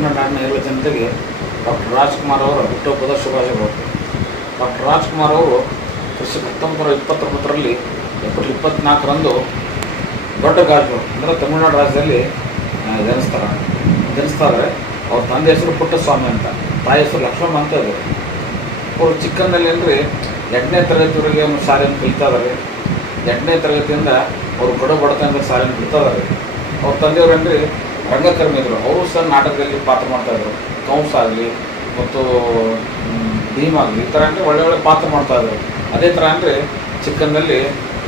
ಕನ್ನಡ ನಾಡಿನ ಎಲ್ಲ ಜನತೆಗೆ ಡಾಕ್ಟರ್ ರಾಜ್ಕುಮಾರ್ ಅವರ ಹುಟ್ಟುಹಬ್ಬದ ಶುಭಾಶಯಗಳು. ಡಾಕ್ಟರ್ ರಾಜ್ಕುಮಾರ್ ಅವರು 1929ರಲ್ಲಿ ಏಪ್ರಿಲ್ 24ರಂದು ದೊಡ್ಡ ಗಾಜು ಅಂದರೆ ತಮಿಳುನಾಡು ರಾಜ್ಯದಲ್ಲಿ ಜನಿಸ್ತಾರೆ. ಅವ್ರ ತಂದೆ ಹೆಸರು ಪುಟ್ಟಸ್ವಾಮಿ ಅಂತ, ತಾಯಿ ಹೆಸರು ಲಕ್ಷ್ಮಮ್ಮ ಅಂತ ಇದೆ. ಅವರು ಚಿಕ್ಕಂದಲ್ಲಿ ಅಂದರೆ 8ನೇ ತರಗತಿವರೆಗೆ ಒಂದು ಶಾಲೆಯನ್ನು ಕಲಿತಾ ಇದ್ದಾರೆ. 8ನೇ ತರಗತಿಯಿಂದ ಅವರು ಕಡು ಬಡತನದ ಶಾಲೆಯನ್ನು ಕಲಿತಾ ಇದ್ದಾರೆ. ಅವ್ರ ತಂದೆಯವರಂದರೆ ರಂಗಕರ್ಮಿಗಳು, ಅವರು ಸಹ ನಾಟಕದಲ್ಲಿ ಪಾತ್ರ ಮಾಡ್ತಾಯಿದ್ರು. ಕಂಸ ಆಗಲಿ ಮತ್ತು ಭೀಮ್ ಆಗಲಿ, ಈ ಥರ ಅಂದರೆ ಒಳ್ಳೆ ಪಾತ್ರ ಮಾಡ್ತಾಯಿದ್ರು. ಅದೇ ಥರ ಅಂದರೆ ಚಿಕ್ಕಂದಲ್ಲಿ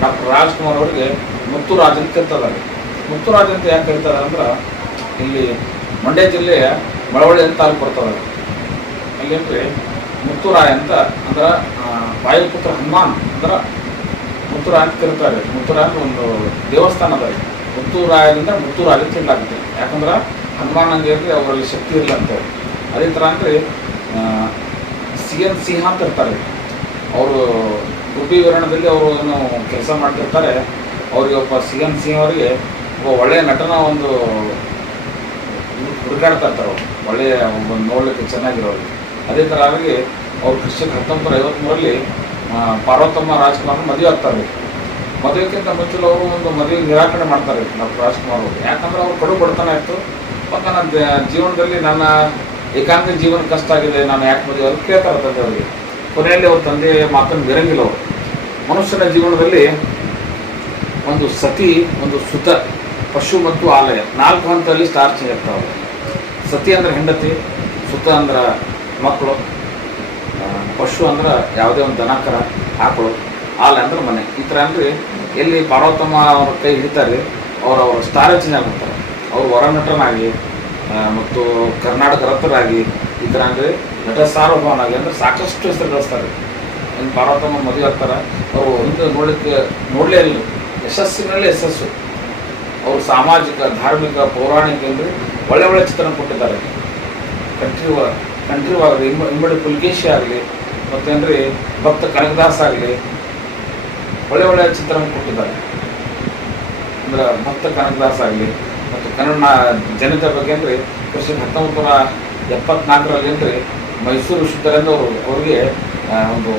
ಡಾಕ್ಟರ್ ರಾಜ್ಕುಮಾರ್ ಅವರಿಗೆ ಮುತ್ತುರಾಜ್ ಅಂತ ಕರಿತಾರೆ. ಮುತ್ತುರಾಜ್ ಅಂತ ಯಾಕೆ ಕರಿತಾರೆ ಅಂದ್ರೆ, ಇಲ್ಲಿ ಮಂಡ್ಯ ಜಿಲ್ಲೆಯ ಮಳವಳ್ಳಿ ಅಂತ ಅಲ್ಲಿ ಬರ್ತದೆ. ಅಲ್ಲೇನ್ರಿ ಮುತ್ತುರಾಯ ಅಂತ ಅಂದ್ರೆ ವಾಯುಪುತ್ರ ಹನುಮಾನ್ ಅಂದ್ರೆ ಮುತ್ತುರಾಯ ಅಂತ ಕರೀತಾರೆ. ಮುತ್ತುರಾಯ ಅಂದ್ರೆ ಒಂದು ದೇವಸ್ಥಾನ ಅದ. ಮುತ್ತುರಾಯದಿಂದ ಮುತ್ತುರಾಜ್ ಅಂತ ಹೇಳಾಗುತ್ತೆ. ಯಾಕಂದ್ರೆ ಹನುಮಾನಂಗೆ ಅಂದರೆ ಅವರಲ್ಲಿ ಶಕ್ತಿ ಇಲ್ಲ ಅಂತ. ಅದೇ ಥರ ಅಂದರೆ CN ಸಿಂಹ ಅಂತ ಇರ್ತಾರೆ. ಅವರು ಗುಬ್ಬಿ ವಿವರಣದಲ್ಲಿ ಅವರು ಕೆಲಸ ಮಾಡ್ತಿರ್ತಾರೆ. ಅವರಿಗೆ ಒಬ್ಬ CN ಸಿಂಹ ಅವರಿಗೆ ಒಬ್ಬ ಒಳ್ಳೆಯ ನಟನ ಒಂದು ಹುಡುಕಾಡ್ತಾ ಇರ್ತಾರೆ. ಅವರು ಒಳ್ಳೆಯ ಒಬ್ಬ ನೋಡಲಿಕ್ಕೆ ಚೆನ್ನಾಗಿರೋರು. ಅದೇ ಥರ ಅವರಿಗೆ ಅವ್ರು 1953ರಲ್ಲಿ ಪಾರ್ವತಮ್ಮ ರಾಜ್ಕುಮಾರ್ ಮದುವೆ ಆಗ್ತಾರೆ. ಮದುವೆಗಿಂತ ಮುಂಚೆ ಅವರು ಒಂದು ಮದುವೆ ನಿರಾಕರಣೆ ಮಾಡ್ತಾರೆ ಡಾಕ್ಟರ್ ರಾಜ್ಕುಮಾರ್ ಅವರು. ಯಾಕಂದ್ರೆ ಅವ್ರು ಕಡು ಬಡತನ ಇತ್ತು. ಮತ್ತು ನನ್ನ ಜೀವನದಲ್ಲಿ ನನ್ನ ಏಕಾಂತ ಜೀವನ ಕಷ್ಟ ಆಗಿದೆ, ನಾನು ಯಾಕೆ ಮದುವೆ ಅವ್ರು ಕೇಳ್ತಾರೆ ತಂದೆ ಅವರಿಗೆ. ಕೊನೆಯಲ್ಲಿ ಅವ್ರ ತಂದೆ ಮಾತನ್ನು ಬೆರಂಗಿಲ್ಲ. ಅವರು ಮನುಷ್ಯನ ಜೀವನದಲ್ಲಿ ಒಂದು ಸತಿ, ಒಂದು ಸುತ, ಪಶು ಮತ್ತು ಆಲಯ 4 ಹಂತದಲ್ಲಿ ಸ್ಟಾರ್ ಚೇಂಜ್ ಆಗ್ತಾವೆ. ಸತಿ ಅಂದ್ರೆ ಹೆಂಡತಿ, ಸುತ ಅಂದ್ರೆ ಮಕ್ಕಳು, ಪಶು ಅಂದ್ರೆ ಯಾವುದೇ ಒಂದು ದನಕರ ಆಕಳು, ಆಲಯ ಅಂದ್ರೆ ಮನೆ. ಈ ಥರ ಅಂದರೆ ಎಲ್ಲಿ ಪಾರ್ವತಮ್ಮ ಅವ್ರ ಕೈ ಹಿಡಿತಾರೆ ಅವ್ರ ಸ್ಟಾರ್ ಚೇಂಜ್ ಆಗ್ಬಿಡ್ತಾರೆ. ಅವರು ಹೊರನಟನಾಗಿ ಮತ್ತು ಕರ್ನಾಟಕ ರತ್ನರಾಗಿ, ಈ ಥರ ಅಂದರೆ ನಟ ಸಾರ್ವಭೌಮನಾಗಿ ಅಂದರೆ ಸಾಕಷ್ಟು ಹೆಸರು ಗಳಿಸ್ತಾರೆ. ಇನ್ನು ಪಾರ್ವತಮ್ಮ ಮದುವೆ ಆಗ್ತಾರೆ. ಅವರು ಒಂದು ನೋಡಲೇ ಇಲ್ಲ, ಯಶಸ್ಸಿನಲ್ಲೇ ಯಶಸ್ಸು. ಅವರು ಸಾಮಾಜಿಕ, ಧಾರ್ಮಿಕ, ಪೌರಾಣಿಕ ಅಂದರೆ ಒಳ್ಳೆ ಚಿತ್ರಣ ಕೊಟ್ಟಿದ್ದಾರೆ. ಕಂಟ್ರಿ ಆಗಲಿ, ಇಮ್ಮಡಿ ಪುಲ್ಕೇಶಿ ಆಗಲಿ, ಮತ್ತೇನ್ರಿ ಭಕ್ತ ಕನಕದಾಸ್ ಆಗಲಿ, ಒಳ್ಳೆ ಚಿತ್ರಣ ಕೊಟ್ಟಿದ್ದಾರೆ. ಅಂದ್ರೆ ಭಕ್ತ ಕನಕದಾಸ್ ಆಗಲಿ ಮತ್ತು ಕನ್ನಡ ಜನತೆ ಬಗ್ಗೆ ಅಂದರೆ 1974ರಲ್ಲಿ ಅಂದರೆ ಮೈಸೂರು ವಿಶ್ವವಿದ್ಯಾಲಯದಿಂದ ಅವರಿಗೆ ಒಂದು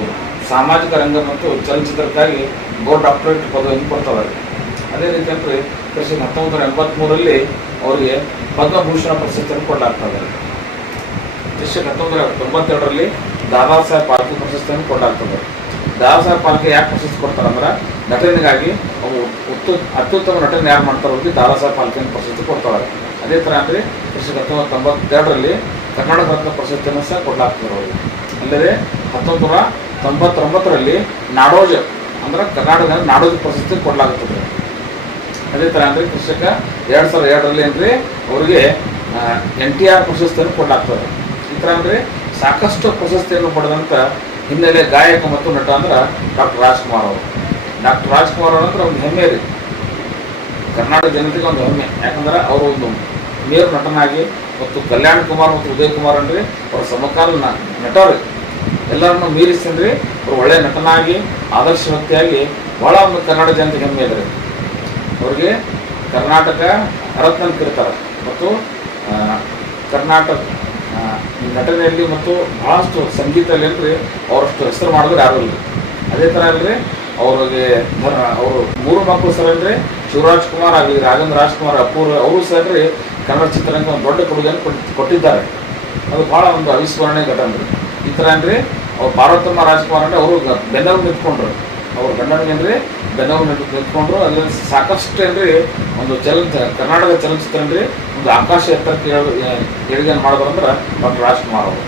ಸಾಮಾಜಿಕ ರಂಗ ಮತ್ತು ಚಲನಚಿತ್ರಕ್ಕಾಗಿ ಗೋಲ್ಡ್ ಡಾಕ್ಟರೇಟ್ ಪದವಿಯನ್ನು ಕೊಡ್ತಾರೆ. ಅದೇ ರೀತಿ ಅಂದರೆ 1983ರಲ್ಲಿ ಅವರಿಗೆ ಪದ್ಮಭೂಷಣ ಪ್ರಶಸ್ತಿಯನ್ನು ಕೊಡಲಾಗ್ತದೆ. 1992ರಲ್ಲಿ ದಾದಾ ಸಾಹೇಬ್ ಫಾಲ್ಕೆ ಪ್ರಶಸ್ತಿಯನ್ನು ಕೊಡಲಾಗ್ತದೆ. ದಾದಾ ಸಾಹೇಬ್ ಫಾಲ್ಕೆ ಯಾಕೆ ಪ್ರಶಸ್ತಿ ಕೊಡ್ತಾರೆ ಅಂದ್ರೆ, ನಟನೆಗಾಗಿ ಅವರು ಅತ್ಯುತ್ತಮ ನಟನೆ ಯಾರು ಮಾಡ್ತಾರೋ ಅವ್ರಿಗೆ ದಾದಾ ಸಾಹೇಬ್ ಫಾಲ್ಕೆ ಪ್ರಶಸ್ತಿ ಕೊಡ್ತಾರೆ. ಅದೇ ಥರ ಅಂದರೆ 1992ರಲ್ಲಿ ಕರ್ನಾಟಕ ರತ್ನ ಪ್ರಶಸ್ತಿಯನ್ನು ಸಹ ಕೊಡಲಾಗ್ತದೆ ಅವರಿಗೆ. ಅಲ್ಲದೆ 1999ರಲ್ಲಿ ನಾಡೋಜ ಅಂದ್ರೆ ಕರ್ನಾಟಕದ ನಾಡೋಜ ಪ್ರಶಸ್ತಿ ಕೊಡಲಾಗುತ್ತದೆ. ಅದೇ ಥರ ಅಂದರೆ 2002ರಲ್ಲಿ ಅಂದರೆ ಅವರಿಗೆ NTR ಪ್ರಶಸ್ತಿಯನ್ನು ಕೊಡಲಾಗ್ತದೆ. ಈ ಥರ ಅಂದರೆ ಸಾಕಷ್ಟು ಪ್ರಶಸ್ತಿಯನ್ನು ಪಡೆದಂಥ ಹಿನ್ನೆಲೆ ಗಾಯಕ ಮತ್ತು ನಟ ಅಂದ್ರೆ ಡಾಕ್ಟರ್ ರಾಜ್ಕುಮಾರ್ ಅವರು. ಡಾಕ್ಟರ್ ರಾಜ್ಕುಮಾರ್ ಅವರು ಅಂದ್ರೆ ಒಂದು ಹೆಮ್ಮೆ ರೀ, ಕರ್ನಾಟಕ ಜನತೆಗೆ ಒಂದು ಹೆಮ್ಮೆ. ಯಾಕಂದ್ರೆ ಅವರು ಒಂದು ಮೇರು ನಟನಾಗಿ ಮತ್ತು ಕಲ್ಯಾಣ್ ಕುಮಾರ್ ಮತ್ತು ಉದಯ್ ಕುಮಾರ್ ಅಂದರೆ ಅವರ ಸಮಕಾಲ ನಟರು ಎಲ್ಲರನ್ನು ಮೀರಿಸಿದ್ರೆ ಅವರು ಒಳ್ಳೆಯ ನಟನಾಗಿ, ಆದರ್ಶ ವ್ಯಕ್ತಿಯಾಗಿ ಭಾಳ ಒಂದು ಕನ್ನಡ ಜನತೆಗೆ ಹೆಮ್ಮೆ ಇದೆ. ಅವ್ರಿಗೆ ಕರ್ನಾಟಕ ರತ್ನ ಕರೀತಾರೆ. ಮತ್ತು ಕರ್ನಾಟಕ ನಟನೆಯಲ್ಲಿ ಮತ್ತು ಭಾಳಷ್ಟು ಸಂಗೀತದಲ್ಲಿ ಅಂದರೆ ಅವರಷ್ಟು ಹೆಸರು ಮಾಡಿದ್ರೆ ಯಾರೂ ಇಲ್ಲ. ಅದೇ ಥರ ಅಲ್ಲದೆ ಅವ್ರಿಗೆ ಅವರು 3 ಮಕ್ಕಳು ಸರ್ ಅಂದರೆ ಶಿವರಾಜ್ ಕುಮಾರ್ ಆಗಲಿ, ರಾಜೇಂದ್ರ ರಾಜ್ಕುಮಾರ್, ಅಪೂರ್ವ, ಅವರು ಸಹ ಕನ್ನಡ ಚಿತ್ರರಂಗ ಒಂದು ದೊಡ್ಡ ಕೊಡುಗೆಯನ್ನು ಕೊಟ್ಟಿದ್ದಾರೆ. ಅದು ಭಾಳ ಒಂದು ಅವಿಸ್ಮರಣೀಯ ಘಟನೆ. ಈ ಥರ ಅಂದರೆ ಅವ್ರು ಪಾರ್ವತಮ್ಮ ರಾಜ್ಕುಮಾರ್ ಅಂದರೆ ಅವರು ಬೆನ್ನವು ನಿಂತ್ಕೊಂಡ್ರು. ಅವ್ರ ಗಂಡನಿಗೆ ಅಂದರೆ ಬೆನ್ನವು ನಿಂತ್ಕೊಂಡ್ರು. ಅದರಲ್ಲಿ ಸಾಕಷ್ಟು ಅಂದರೆ ಒಂದು ಕರ್ನಾಟಕ ಚಲನಚಿತ್ರ ಅಂದರೆ ಒಂದು ಆಕಾಶ ಎತ್ತರಕ್ಕೆ ಏಳಿಗೆಯನ್ನು ಮಾಡಿದ್ರು ಅಂದ್ರೆ ಡಾಕ್ಟರ್ ರಾಜ್ಕುಮಾರ್ ಅವರು.